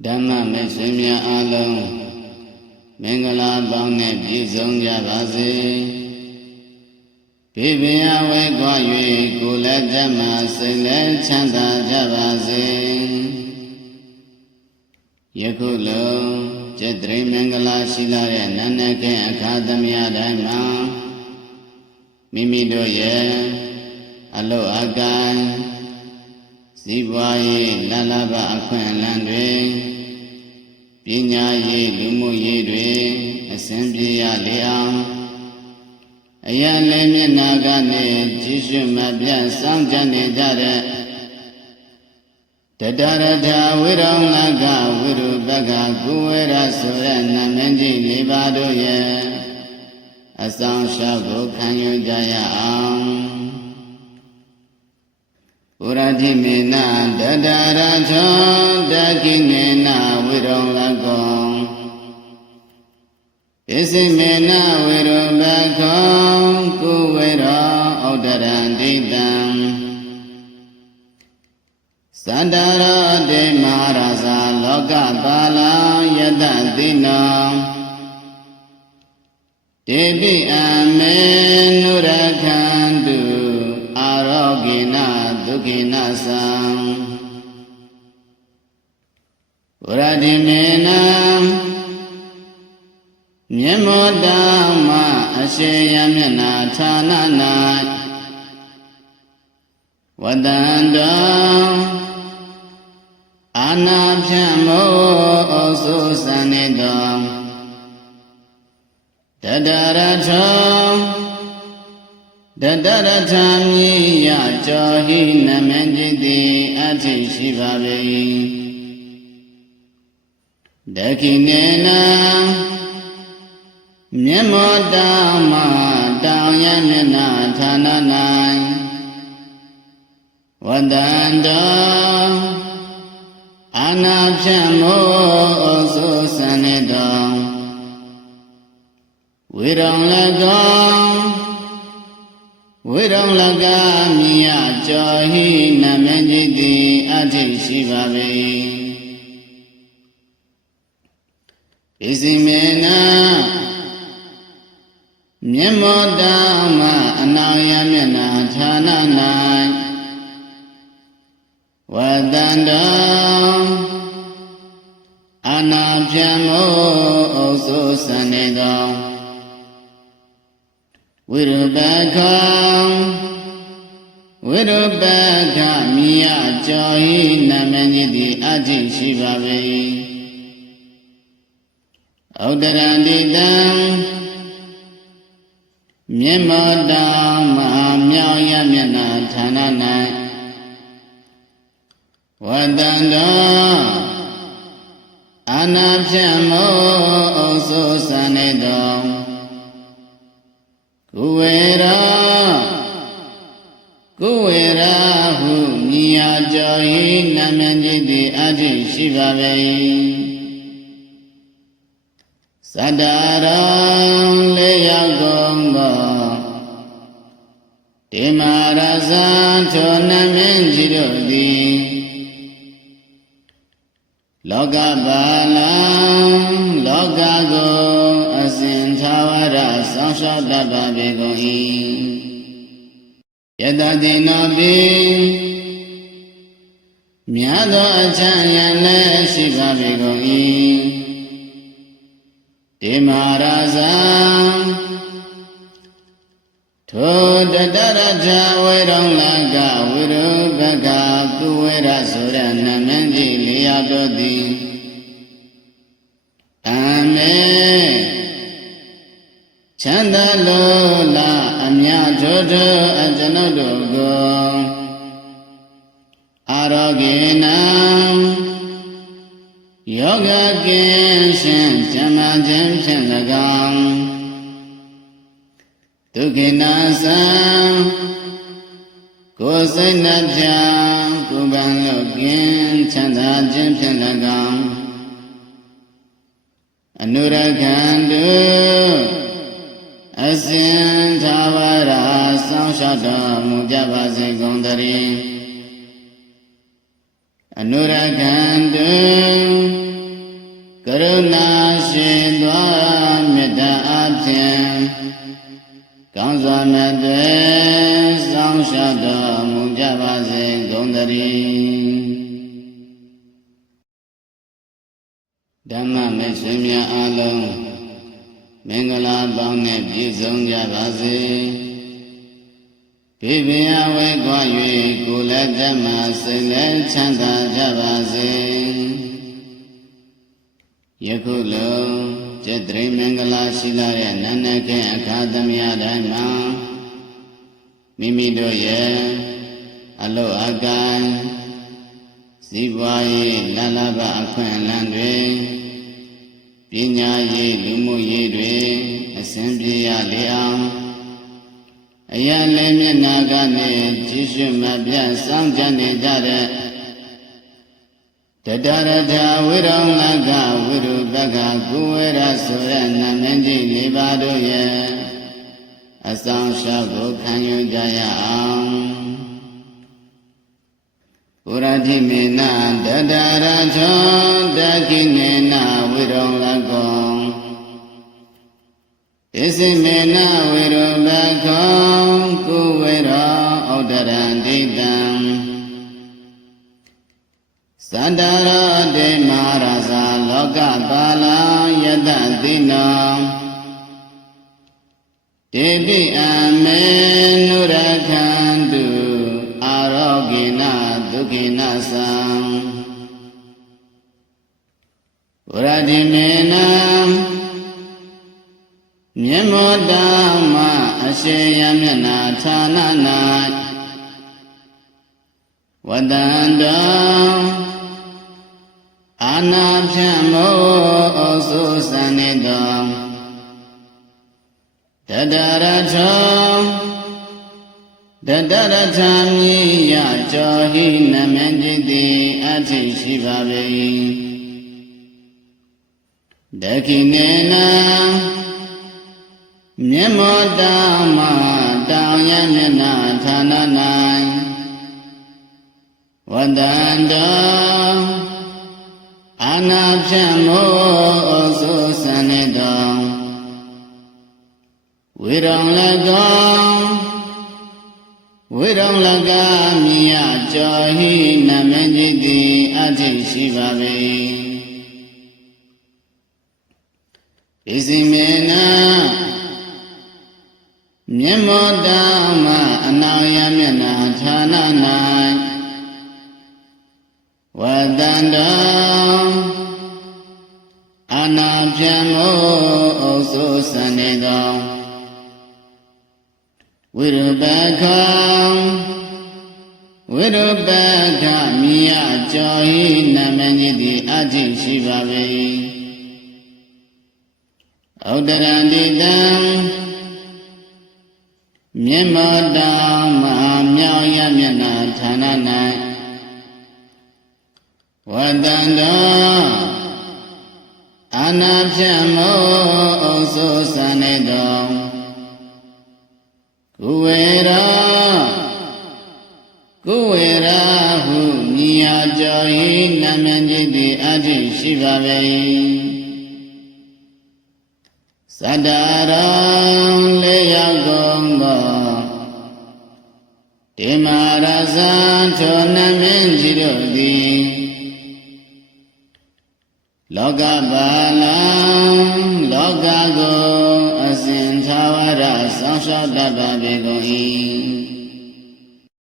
Dhamma me swimya alone Mengala Bangne Bizong Javase Pibiya we kwa yue Kula Dhamma Sile Chanda Javase Yakulo Chetri Mengala Shilare Nanake Akadamiya Dhamma Mimido ye Alo Agai Sivaye Lalaba Akwan Landwe Pinya ye Lumu ye dwe Assembly Aliam Ayan Leme Nagane Jishu Mabya Sangjane Jare Tadarata Wirong Naga Wiru Baga Guwera Sura Namenji Libado ye Asang Shabu Kanyu Jaya Am Urati Mena Dadaracha Dakinena Wirong Lagong Isi Mena Wiru Bagong Kuwera Odarandidam Sandara De Maharaza Loka Bala Yadadina Devi Amen Nurakandu Arogina Dukina Sam Uradimena Nyamodama Asheyamena Tanana Wadanda Anabhyamo Osu Sanidam Dadaratam ya Johi Namenjidi Ati Shivavi Dakinena Nyamodama Dawyamena Tananai Wadanda Anabhyamo Osu Sanidam Wirong Laga Miya Johi Namenjidi Ati Shivavi Isimena Nyamodama Anayamena Tananai Wadanda Anabhyamo Osu Sanidam Wirubaka Miya Johi Namenjidi Ati Shivavi Audarandidam Nyamodama Myauyamena Tananai Wadanda Anabhyamo Osu Sanidam Kuwera Hu Miya Johi Namenjidi Ati Shivavi Sadaram Leyagomba Timaraza Tonamenjidodi Loga Balam Loga Go Asintawara Sangshodaba Begoi Yadadinabi Myado Achayane Shiva Begoi Timaraza Todadaraja Wirong Laga Wiru Baga Kuwera Sura Namenji Liyadodi Amen Chanda Lola Amya Jojo Ajanodogo Arogena Yoga Genshin Jama Jem Chandagam Tukinasa Kosinadja Kuban Login Chanda Jem Chandagam Anurakandu Asin Tawara Samshada Mujabase Gondari Anurakantu Karuna Shidwa Metta Abhyam Kaunsamade Samshada Mujabase Gondari Dhamma Mesumya Along Mengala Bangne Pizong Jabase Bibya Wekwa Yui Kula Dhamma Sile Chanda Jabase Yakulo Chetri Mengala Shilaya Nanake Akadamya Dhamma Mimido Ye Alo Akai Sibwaye Lalaba Akwan Landwe Pinya Ye Lumu Ye Dwe Assembly Liam Ayale Menagane Jishu Mabya Samjane Jare Tadarata Viranglaga Virubaga Kuwera Sura Namenji Libado Ye Asam Shago Kanyu Jaya Purati Mena Dadarajo Dakinena Viranglago Isimena Virubaga Kuwera Odarandidam Sandara de Maharaja Loka Bala Yadadina Devi Amenurakandu Arogina Dukina Sam Uradimena Nyamodama Ashayamena Tanana Wadanda Anabhyamo Osu Sanidam Dadarathami Ya Johi Namanjidi Ati Shivavi Dakinena Nyamodama Dayamena Tananai Wadanda Anabhyamo Osu Sanidam Viranglaga Miya Johi Namanjidi Ati Shivavi Isimena Nyamodama Anayamena Tananai Wadanda Anabhyamo Osu Sanidam Virubhaka Miya Johi Namanjidi Ati Shivavi Audarandidam Nyamodama Myayamena Tananai Wadanda Anabhyamo Osu Sanidam Kuwera Hu Miya Johi Namanjidi Ati Shivavi Sadaram Leyagomba Timaraza Tonamanjirodi Loga Balam Loga Go Asintawara Samshodaba Begoi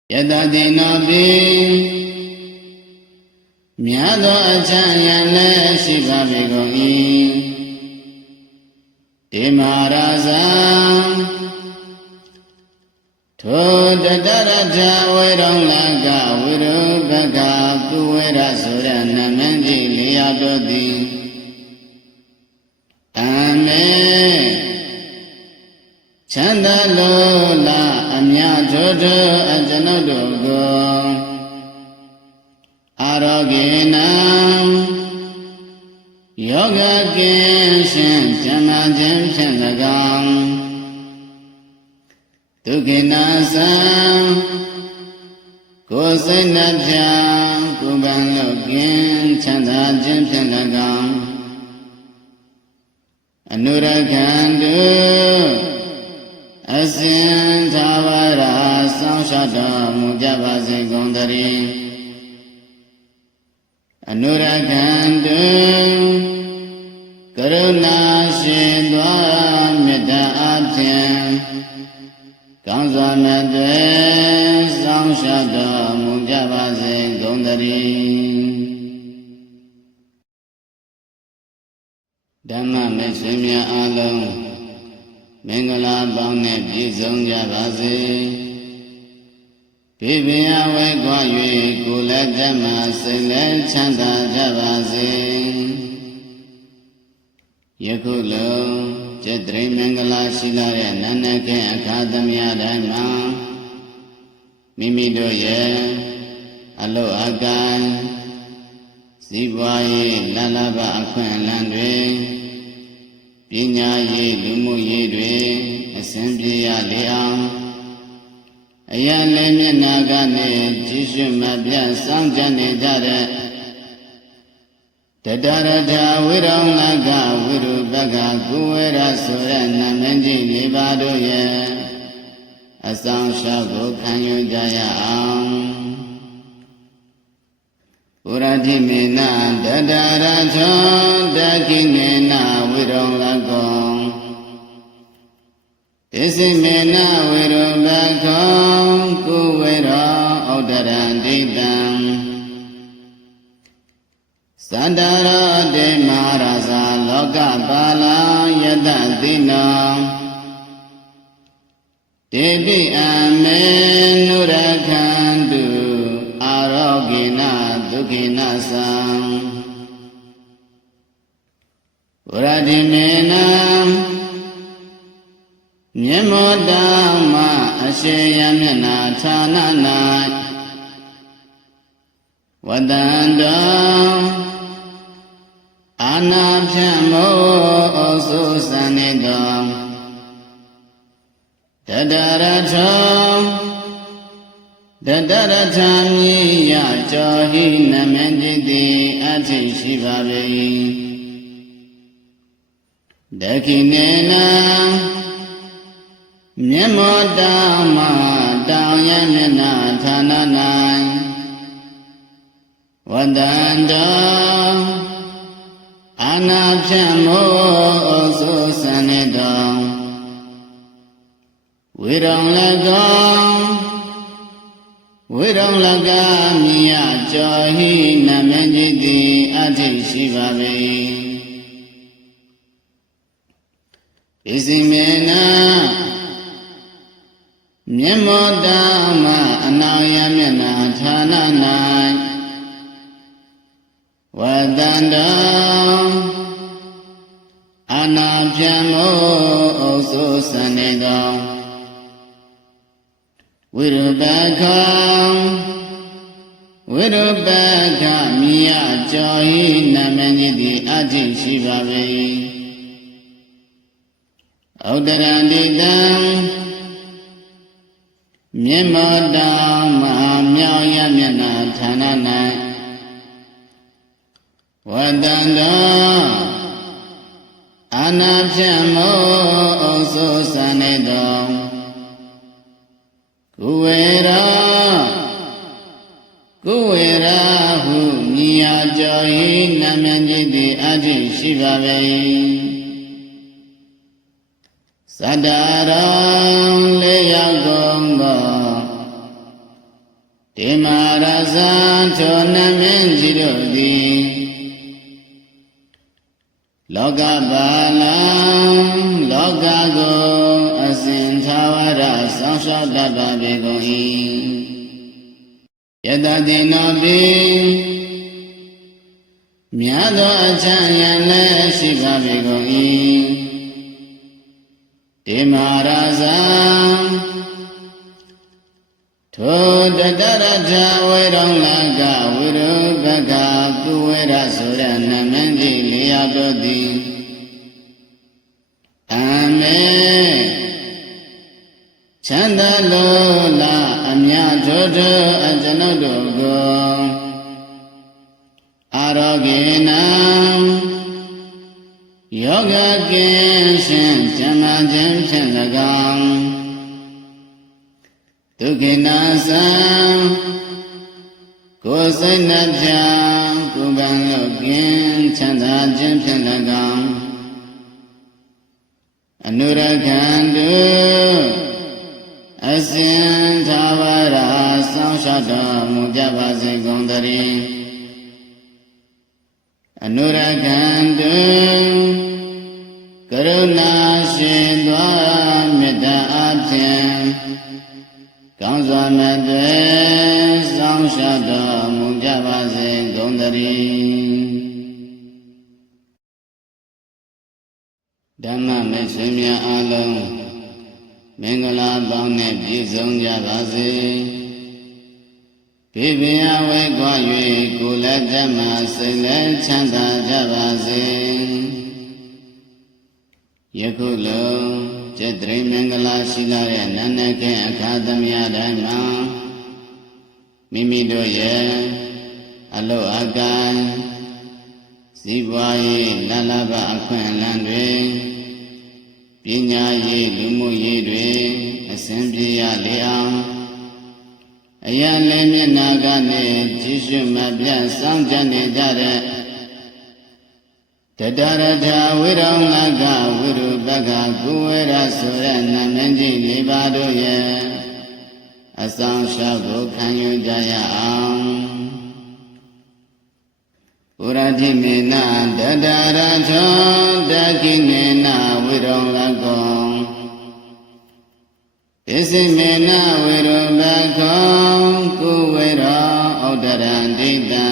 Yadadinabi Myado Achayane Shiva Begoi Timaraza Todadaraja Viranglaga Virubaga Kuwera Sura Namanji Liyadodi Amen Chanda Lola Amya Jojo Ajanodogo Arogena Yoga Genshin Jamajim Chandagam Tukinasa Kosinabhyam ကုပန်လုကင်းချမ်းသာခြင်းဖြင့်၎င်းအနုရခန္တုအစဉ်သာဝရစောင့်ရှောက်တော်မူကြပါစေကုန်သတည်းအနုရခန္တုကရုဏာရှင်သောမေတ္တာအဖြင့်ကောင်းစွာမြတ်တွေစောင့်ရှောက်တော်မူကြပါစေကုန်သတည်းဓမ္မမိတ်ဆွေများအားလုံးမင်္ဂလာပေါင်းနဲ့ပြည့်စုံကြပါစေပြည့်ပြည့်ဝဲကွာ၍ကိုယ်လည်းဓမ္မစိတ်လည်းချမ်းသာကြပါစေယခုလုံးကျက်တိမင်္ဂလာရှိလာတဲ့နန္ဒခေအခါသမယတိုင်းမှာမိမိတို့ရဲ့အလုအကိုင်းစီးပွားရေးလလဘအခွင့်အလမ်းတွေပညာရေးလူမှုရေးတွေအစဉ်ပြေရလေအောင်အရာလည်းမျက်နာကနေကြည်ရွှမပြတ်စောင့်ကြနေကြတဲ့တတရထဝိရောလကဝိရုပကကုဝေရဆိုတဲ့နာမည်ကြီး၄ပါးတို့ရဲ့အဆောင်ရှောက်ကိုခံယူကြရအောင်ပုရတိမေနတတရထောတခိနေနဝိရောလကောဣစိမေနဝိရုပကောကုဝေရောဩဒရံဒိတံသန္တရောတေမဟာရဇာလောကပါလံယတသိနောတေပိအမေနုရခန္တုအာရောဂိနဒုက္ခိနသံဝရတိမေနမြတ်မောတမအရှိယမျက်နာဌာန၌ဝတ္တန္တောအာနာဖြံမောဩစုစံနေတောတတရထောတတရထမြေယကြောဟိနမင်จิตတိအထိရှိပါ၏ဒခိနေနမြတ်မောတမတောင်ရမျက်နာဌာန၌ဝတ္တန္တောအာနာဖြံမောဩစုစံနေတောဝိရောလကောဝိရောလကမိယကြောဟိနမင်จิตတိအထိရှိပါ၏ဣစိမေနမြတ်မောတမအနောင်ရမျက်နာဌာန၌ဝတ္တန္တောအာနာဖြံမောဩစုစံနေသောဝိရုပခောဝိရုပခမိယကြောဟိနမင်จิตတိအထိရှိပါ၏ဩဒရံဒိတံမြတ်မောတမမြောင်ရမျက်နာဌာန၌ဝတ္တန္တောအာနာဖြံမောဩစုစံနေသောကုဝေရဟုမိယာကြောဟိနမင်จิตတိအထိရှိပါ၏သတ္တရောလေးရောက်ကုန်သောတေမာရဇာထောနမင်းကြီးတို့သည်လောကပါလံလောကကိုအစဉ်သာဝရစောင့်ရှောက်တတ်ပါပေကုန်၏ယတတိနောပိမြတ်သောအချမ်းရံလည်းရှိပါပေကုန်၏တေမာရဇာထိုတတရထဝေရောလကဝိရုပကကုဝေရဆိုတဲ့နမင်းကြီးလေးရတို့သည်အမေချမ်းသာလို့လားအမြတ်ထို့အကျွန်ုပ်တို့ကို ရောဂေနံယောဂကိရှင်ဇမခြင်းဖြင့်၎င်းဒုက္ခိနာသံကိုယ်စိတ်နှပြကိုယ်ကံလောကင်းချမ်းသာခြင်းဖြင့်၎င်းအနုရခန္တုအစဉ်သာဝရဆောင်းလျှောက်တော်မူကြပါစေကုန်သတည်းအနုရခန္တုကရုဏာရှိသောမေတ္တာအဖြင့်ကောင်းစွာမဲ့တွေဆောင်းလျှောက်တော်မူကြပါစေကုန်သတည်းဓမ္မမိတ်ဆွေများအားလုံးမင်္ဂလာပေါင်းနဲ့ပြည့်စုံကြပါစေပြည့်ပြည့်ဝဲကွာ၍ကိုယ်လည်းဓမ္မစိတ်လည်းချမ်းသာကြပါစေယခုလုံးကျက်တိမင်္ဂလာရှိလာတဲ့နန္ဒကင်းအခါသမယတိုင်းမှာမိမိတို့ရဲ့အလုအကိုင်းစီးပွားရေးလလဘအခွင့်အလမ်းတွေပညာရေးလူမှုရေးတွေအစဉ်ပြေရလေအောင်အရာလည်းမျက်နာကနေကြည့်ရှုမှပြစောင့်ကြနေကြတဲ့တတရထဝိရောလကဝိရုပကကုဝေရဆိုတဲ့နာမည်ကြီး၄ပါးတို့ရဲ့အဆောင်ရှောက်ကိုခံယူကြရအောင်ပုရတိမေနတတရထောတကိနေနဝိရောလကောဣစိမေနဝိရုပခောကုဝေရောဩဒရံဒိတံ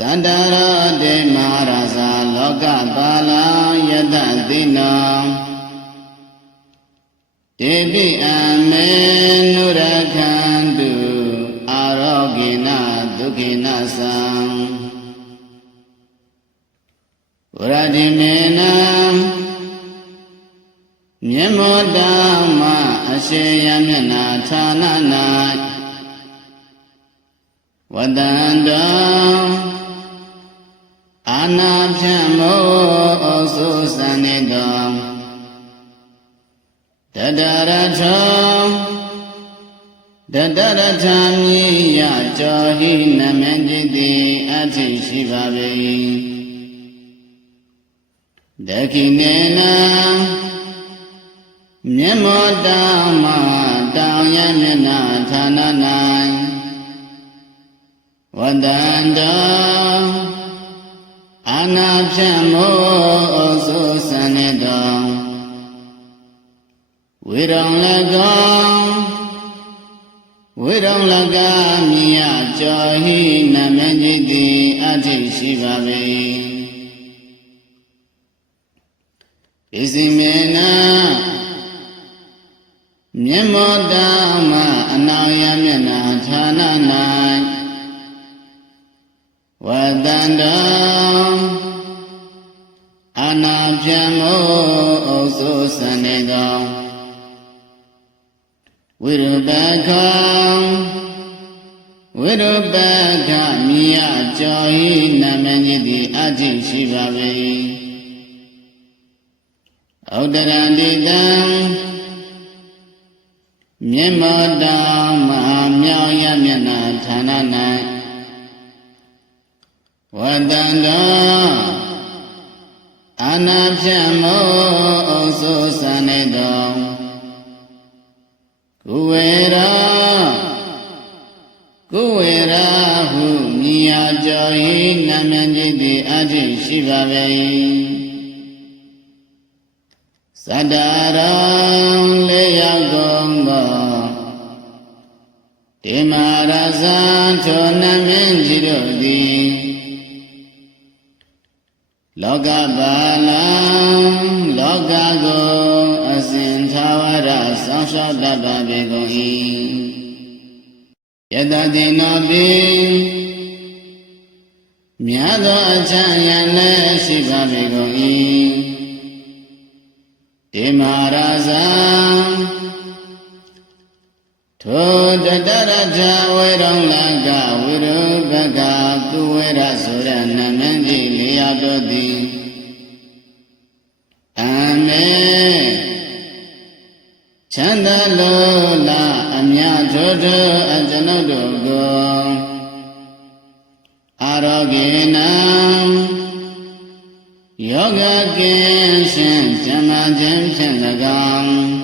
သန္တရောတေမဟာရဇာလောကပါလံယတသိနောတေပိအမေနုရခန္တုအာရောဂေနဒုက္ခိနာသံဝရတိမေနမြတ်မောတမအရှိယမျက်နာဌာန၌ဝတံတောအာနာဖြံမောဩစုစံနေတောတတရထောတတရထမြေယကြောဟိနမင်จิตတိအထိရှိပါ၏ဒခိနေနမြတ်မောတမတောင်ရမျက်နာဌာန၌ဝတံတောအာနာဖြံမောဩစုစံနေတောဝိရောလကောဝိရောလကမြယကြောဟိနမင်จิตတိအထိရှိပါ၏ဣစိမေနမြတ်မောတမအနာယမျက်နာဌာန၌ဝတံတောအာနာဖြံမောဩစုစံနေသောဝိရုပခောဝိရုပခမြယကြောဟိနမင်จิตတိအထိရှိပါ၏ဩဒရံတိတံမြတ်မောတမဟာမြောက်ရမျက်နာဌာန၌ဝတံတောအာနာဖြံမောဩစုစံနေသောကုဝေရာဟုမြည်ယာကြောဟိနမင်จิตတိအထိရှိပါ၏သတ္တရောလေးရောက်ကုန်သောတေမာရဇာထိုနမင်ကြီးတို့သည်လောကပါလံလောကကိုအစဉ်သာဝရဆောင်းလျှောက်တတ်ပါပေကုန်၏ယတတိနောပိမြတ်သောအချမ်းရလည်းရှိပါပေကုန်၏တေမာရဇာ ထိုတတရထဝေရုံလကဝိရုပကကုဝေရဆိုရနမင်းကြီးလေးရတော်သည်အမေချမ်းသာလို့လားအမြတ်ထို့ထို့အကျွန်ုပ်တို့ကိုအာရောဂေနံယောဂကင်းရှင်ကျမ်းမာခြင်းဖြင့်၎င်း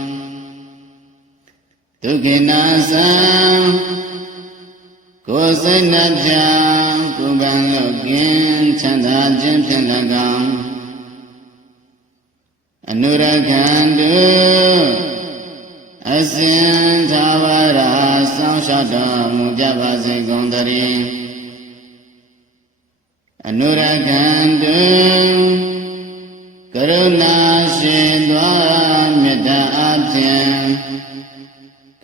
ဒုက္ခိနာသံကိုယ်စိတ်နှပြကိုယ်ကံလို့ကင်းချမ်းသာခြင်းဖြင့်၎င်းအနုရခန္တုအစဉ်သာဝရစောင့်ရှောက်တော်မူကြပါစေကုန်သတည်းအနုရခန္တုကရုဏာရှင်သောမေတ္တာအဖြင့်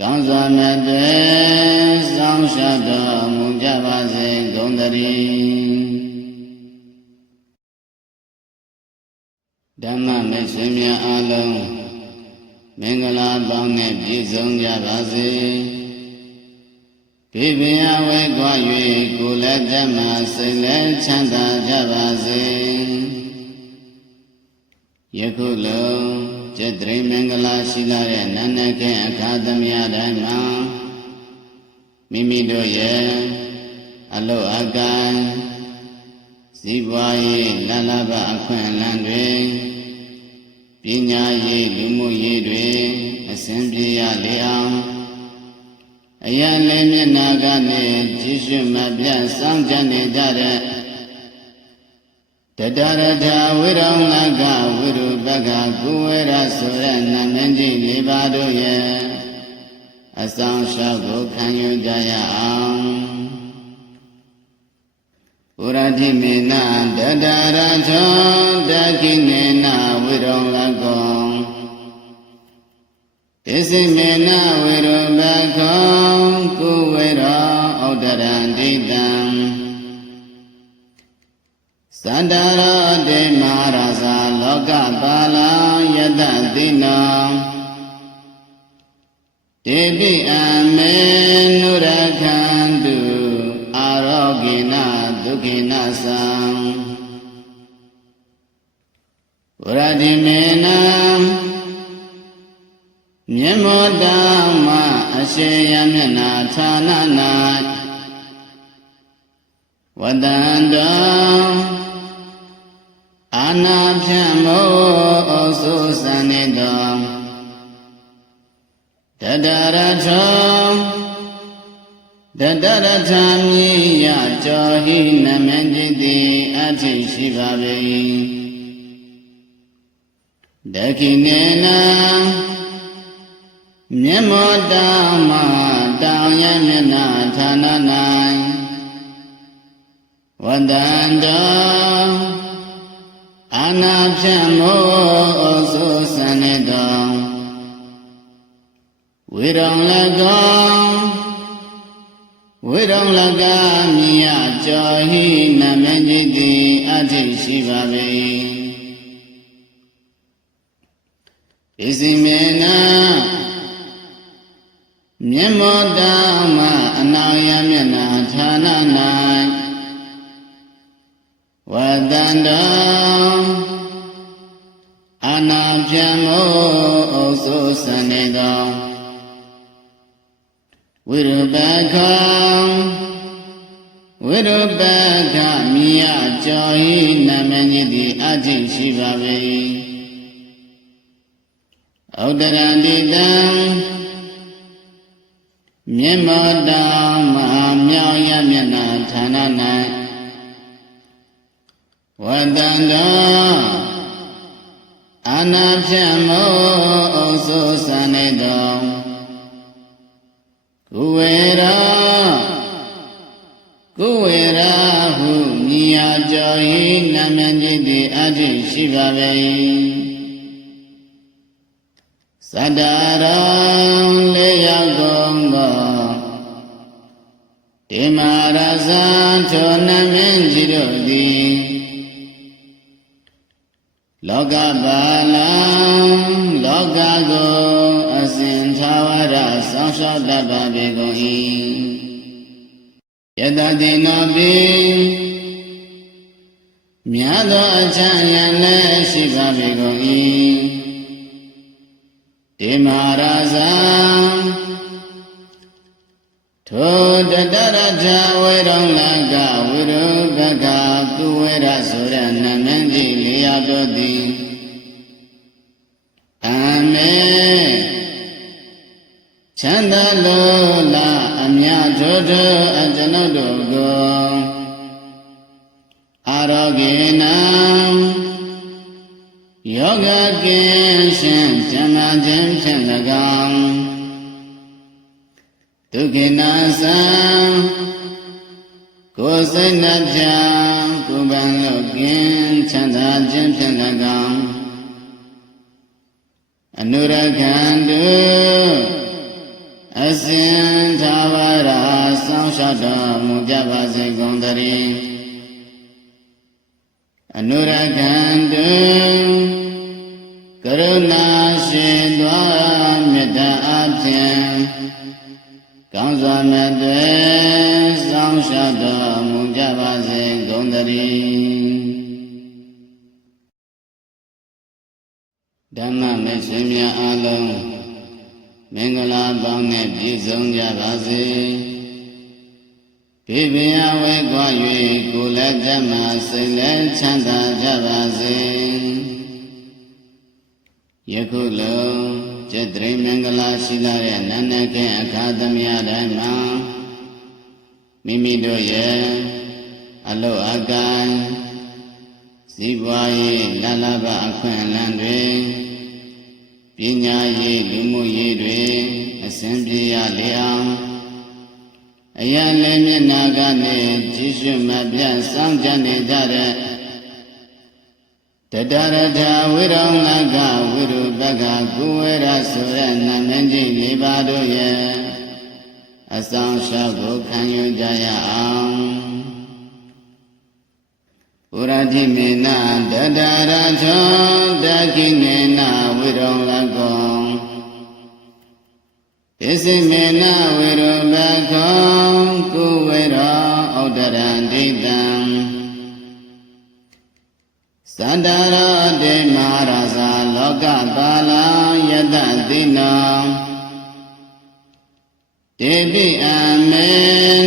ကောင်းစွာမြတ်တွေစောင့်ရှောက်တော်မူကြပါစေကုန်သတည်းဓမ္မမိတ်ဆွေများအားလုံးမင်္ဂလာပေါင်းနဲ့ပြည့်စုံကြပါစေပြည့်ပြည့်ဝဲကွာ၍ကိုယ်လည်းဓမ္မစိတ်လည်းချမ်းသာကြပါစေယခုလုံးကျက်တိမင်္ဂလာရှိလာတဲ့နန္ဒခေအခါသမယတိုင်းမှာမိမိတို့ရဲ့အလုအကံဇီဝရေးလလဘအခွင့်အလမ်းတွေပညာရေးလူမှုရေးတွေအစဉ်ပြေရလေအောင်အယံလေးမျက်နာကနေကြည်ရွှမပြတ်စောင့်ကြနေကြတဲ့တတရထဝိရုံလကဝိရုပကကုဝေရဆိုတဲ့နာမည်ကြီး၄ပါးတို့ရဲ့အဆောင်ရှောက်ကိုခံယူကြရအောင်ပုရတိမေနတတရထောတခိနေနဝိရုံလကောဣစိမေနဝိရုပကောကုဝေရောဩဒရံဒိတံသန္တရောတေမဟာရဇာလောကပါလံယတတိနောတေပိအမေနုရခန္တုအာရောဂိနဒုက္ခိနသံဝရတိမေနမြတ်မောတမအရှိယမျက်နာဌာန၌ဝတ္တန္တောအာနာဖြံမောဩစုစံနေတောတတရထောတတရထမြည်ရကြောဟိနမင်จิตတိအထိရှိပါပေဒခိနေနမြတ်မောတမတောင်ရမျက်နာဌာန၌ဝတ္တန္တောအာနာဖြံမောဩစုစံနေတောဝိရုံလကောဝိရုံလကမြည်ရကြောဟိနမင်จิตတိအထိရှိပါပေဣစိမေနမြတ်မောတမအနာယမျက်နာဌာန၌ဝတ္တန္တောအာနာဖြံမောဩစုစံနေသောဝိရုပခောဝိရုပခမြည်ရကြောဟိနမင်จิตတိအထိရှိပါပေဩဒရန္တိတံမြတ်မောတမမြောင်ရမျက်နာဌာန၌ဝတ္တန္တောအာနာဖြံမောဩစုစံနေသောကုဝေရဟုမြည်ရကြောဟိနမင်จิตတိအထိရှိပါပေသတ္တရောလေးရောက်ကုန်သောတေမာရဇာထောနမင်းကြီးတို့သည်လောကပါလံလောကကိုအစဉ်သာဝရဆောင် ဆောင်ရှောက်တတ်ပါပေကုန်၏ယတတိနောပိမြတ်သောအချမ်းရလည်းရှိပါပေကုန်၏တေမဟာရဇာထိုတတရထဝေရုံလကဝိရုပကကုဝေရဆိုရနမင်းကြီးလေးရတို့သည်အမေချမ်းသာလို့လားအမြတ်ထို့ထို့အကျွန်ုပ်တို့ကိုအာရောဂေနံယောဂကင်းရှင်ကျမ်းမာခြင်းဖြင့်၎င်းဒုက္ခိနာသံကိုယ်စိတ်နှပြကိုယ်ပန်လို့ကင်းချမ်းသာခြင်းဖြင့်၎င်းအနုရခန္တုအစဉ်သာဝရဆောင်းလျှောက်တော်မူကြပါစေကုန်သတည်းအနုရခန္တုကရုဏာရှိသောမေတ္တာအဖြင့်ကောင်းစွာမဲ့တွေဆောင်းလျှောက်တော်မူကြပါစေကုန်သတည်းဓမ္မမိတ်ဆွေများအားလုံးမင်္ဂလာပေါင်းနဲ့ပြည့်စုံကြပါစေဒီပင်အဝဲကွာ၍ကိုယ်လည်းဓမ္မစိတ်လည်းချမ်းသာကြပါစေယခုလုံးကျက်တိမင်္ဂလာရှိလာတဲ့နန္ဒကင်းအခါသမယတိုင်းမှာမိမိတို့ရဲ့အလုအကိုင်းစီးပွားရေးလလဘအခွင့်အလမ်းတွေပညာရေးလူမှုရေးတွေအစဉ်ပြေရလေအောင်အရာလည်းမျက်နာကနေကြည့်ရှုမှပြစောင့်ကြနေကြတဲ့တတရထဝိရောလကဝိရုပကကုဝေရဆိုတဲ့နာမည်ကြီး၄ပါးတို့ရဲ့အဆောင်ရှောက်ကိုခံယူကြရအောင်ပုရတိမေနတတရထောတခိနေနဝိရောလကောဣစိမေနဝိရုပခောကုဝေရောဩဒရံဒိတံသန္တရောတေမဟာရဇာလောကပါလံယတတိနောတေပိအမေ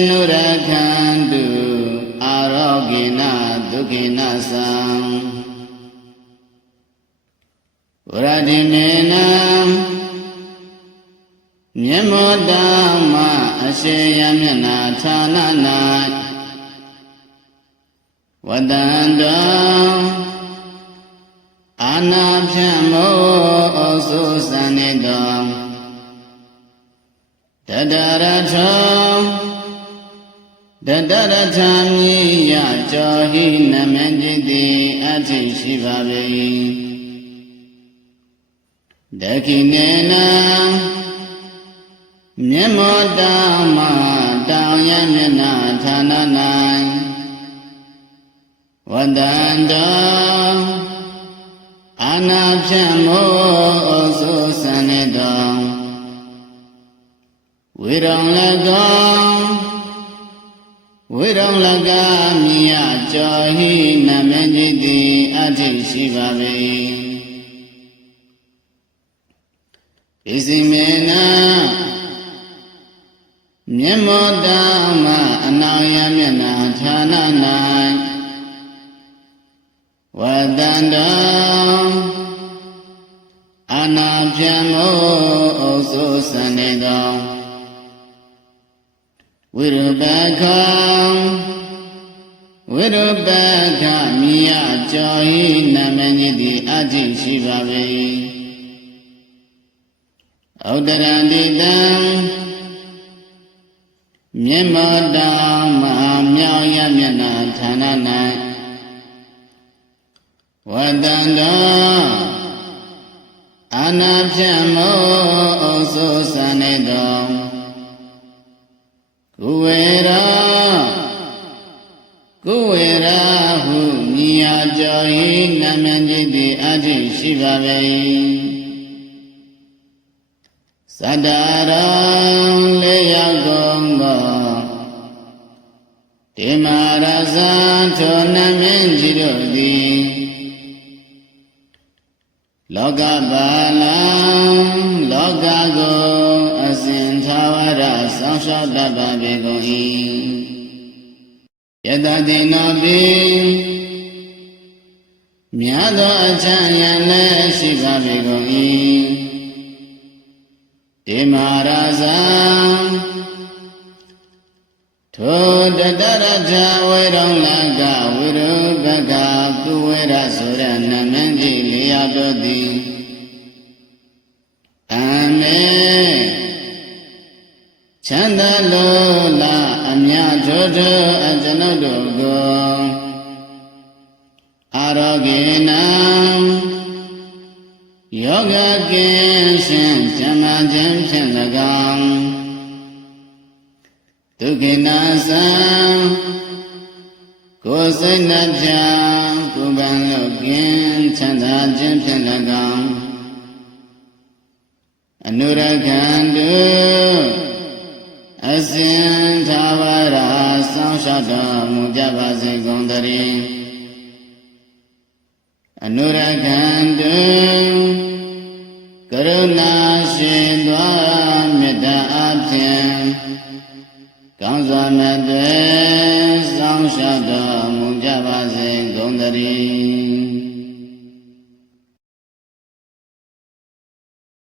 နုရခန္တုအာရောဂိနဒုက္ခိနသံဝရတိမေနမြမောတမအရှိယမျက်နာဌာန၌ဝတ္တန္တောအာနာဖြံမောဩစုစံနေတောတတရထောတတရထမြည်ရကြောဟိနမင်จิตတိအဋ္ဌိရှိပါ၏ဒခိနေနမြမောတမတောင်ရမျက်နာဌာန၌ဝတ္တန္တောအာနာဖြံမောဩစုစံနေတောဝိရောလကောဝိရောလကမြည်ရကြောဟိနမင်จิตတိအဋ္ဌိရှိပါ၏ဣစိမေနမြမောတမအနောင်ရမျက်နာဌာန၌ဝတ္တန္တောအာနာဖြံမောဩစုစံနေသောဝိရုပခောဝိရုပခမြည်ရကြောဟိနမင်จิตတိအဋ္ဌိရှိပါ၏ဩဒရံတိတံမြမောတမမြောင်ရမျက်နာဌာန၌ဝတ္တန္တောအာနာဖြံမောဩစုစံနေသောကုဝေရာဟုမြည်ရကြောဟိနမင်จิตတိအဋ္ဌိရှိပါ၏သ သတ္တရောလေးရောက်ကုန်သောတေမာရဇာထိုနမင်းကြီးတို့သည်လောကပါလံလောကကိုအစဉ်သာဝရစောင့်ရှောက်တတ်ပါပေကုန်၏ယတတိနောပိမြတ်သောအချမ်းရလည်းရှိပါပေကုန်၏တေမာရဇာထိုတတရထဝေရုံလကဝိရုပကကုဝေရဆိုရနမင်းကြီးလေးရတို့သည်အမေချမ်းသာလို့လားအမြတ်ထိုအကျွန်ုပ်တို့ကိုအာရောဂေနံယောဂကင်းရှင်ဇမ္မာခြင်းဖြင့်၎င်းဒုက္ခိနာသံကိုယ်စိတ်နှပြကိုယ်ကံလို့ကင်းချမ်းသာခြင်းဖြင့်၎င်းအနုရခန္တုအစဉ်သာဝရစောင့်ရှောက်တော်မူကြပါစေကုန်သတည်းအနုရခန္တုကရုဏာရှိသောမေတ္တာအဖြင့်ကောင်းစွာမြတ်တွေစောင့်ရှောက်တော်မူကြပါစေကုန်သတည်း